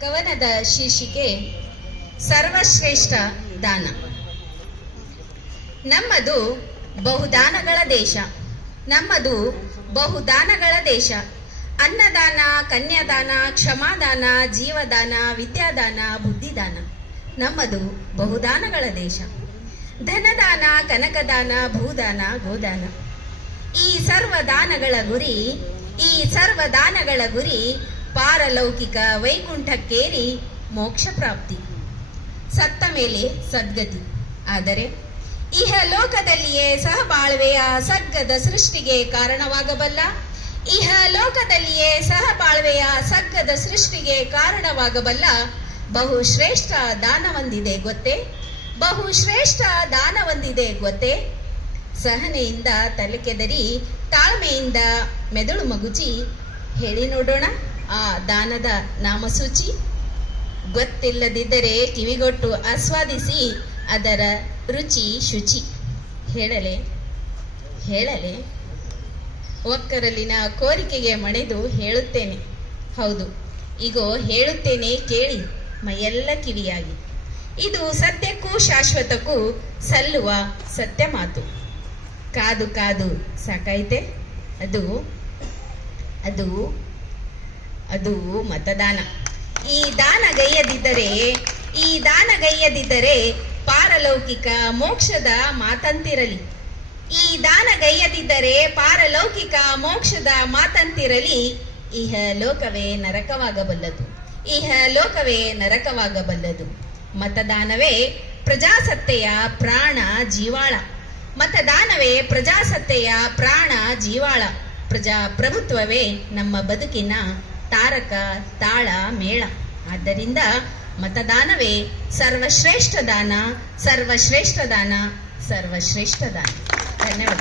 ಕವನದ ಶೀರ್ಷಿಕೆ ಸರ್ವಶ್ರೇಷ್ಠ ದಾನ. ನಮ್ಮದು ಬಹುದಾನಗಳ ದೇಶ. ನಮ್ಮದು ಬಹುದಾನಗಳ ದೇಶ. ಅನ್ನದಾನ, ಕನ್ಯಾದಾನ, ಕ್ಷಮಾದಾನ, ಜೀವದಾನ, ವಿದ್ಯಾದಾನ, ಬುದ್ಧಿದಾನ. ನಮ್ಮದು ಬಹುದಾನಗಳ ದೇಶ. ಧನದಾನ, ಕನಕದಾನ, ಭೂದಾನ, ಗೋದಾನ. ಈ ಸರ್ವದಾನಗಳ ಗುರಿ, ಈ ಸರ್ವದಾನಗಳ ಗುರಿ ಪಾರಲೌಕಿಕ ವೈಕುಂಠಕ್ಕೇರಿ ಮೋಕ್ಷ ಪ್ರಾಪ್ತಿ. ಸತ್ತ ಮೇಲೆ ಸದ್ಗತಿ. ಆದರೆ ಇಹ ಲೋಕದಲ್ಲಿಯೇ ಸಹಬಾಳ್ವೆಯ ಸಗ್ಗದ ಸೃಷ್ಟಿಗೆ ಕಾರಣವಾಗಬಲ್ಲ. ಇಹ ಲೋಕದಲ್ಲಿಯೇ ಸಹಬಾಳ್ವೆಯ ಸಗ್ಗದ ಸೃಷ್ಟಿಗೆ ಕಾರಣವಾಗಬಲ್ಲ. ಬಹುಶ್ರೇಷ್ಠ ದಾನವೊಂದಿದೆ ಗೊತ್ತೇ? ಬಹುಶ್ರೇಷ್ಠ ದಾನವೊಂದಿದೆ ಗೊತ್ತೇ? ಸಹನೆಯಿಂದ ತಲೆ ಕೆದರಿ ತಾಳ್ಮೆಯಿಂದ ಮೆದುಳು ಮಗುಚಿ. ಹೇಳಿ ನೋಡೋಣ. ಆ ದಾನದ ನಾಮಸೂಚಿ ಗೊತ್ತಿಲ್ಲದಿದ್ದರೆ ಕಿವಿಗೊಟ್ಟು ಆಸ್ವಾದಿಸಿ ಅದರ ರುಚಿ ಶುಚಿ. ಹೇಳಲೆ ಹೇಳಲೆ. ಒಕ್ಕರಲ್ಲಿನ ಕೋರಿಕೆಗೆ ಮಣೆದು ಹೇಳುತ್ತೇನೆ. ಹೌದು ಈಗೋ ಹೇಳುತ್ತೇನೆ, ಕೇಳಿ, ಮೈಯೆಲ್ಲ ಕಿವಿಯಾಗಿ. ಇದು ಸತ್ಯಕ್ಕೂ ಶಾಶ್ವತಕ್ಕೂ ಸಲ್ಲುವ ಸತ್ಯ ಮಾತು. ಕಾದು ಕಾದು ಸಾಕೈತೆ ಅದು ಅದು ಅದು ಮತದಾನ. ಈ ದಾನ ಗೈಯದಿದ್ದರೆ ಈ ದಾನಗೈಯದಿದ್ದರೆ ಪಾರಲೌಕಿಕ ಮೋಕ್ಷದ ಮಾತಂತಿರಲಿ. ಈ ದಾನ ಗೈಯದಿದ್ದರೆ ಪಾರಲೌಕಿಕ ಮೋಕ್ಷದ ಮಾತಂತಿರಲಿ. ಇಹ ಲೋಕವೇ ನರಕವಾಗಬಲ್ಲದು. ಇಹ ಲೋಕವೇ ನರಕವಾಗಬಲ್ಲದು. ಮತದಾನವೇ ಪ್ರಜಾಸತ್ತೆಯ ಪ್ರಾಣ ಜೀವಾಳ. ಮತದಾನವೇ ಪ್ರಜಾಸತ್ತೆಯ ಪ್ರಾಣ ಜೀವಾಳ. ಪ್ರಜಾಪ್ರಭುತ್ವವೇ ನಮ್ಮ ಬದುಕಿನ ತಾರಕ ತಾಳ ಮೇಳ. ಆದ್ದರಿಂದ ಮತದಾನವೇ ಸರ್ವಶ್ರೇಷ್ಠ ದಾನ ಸರ್ವಶ್ರೇಷ್ಠ ದಾನ ಸರ್ವಶ್ರೇಷ್ಠ ದಾನ. ಧನ್ಯವಾದ.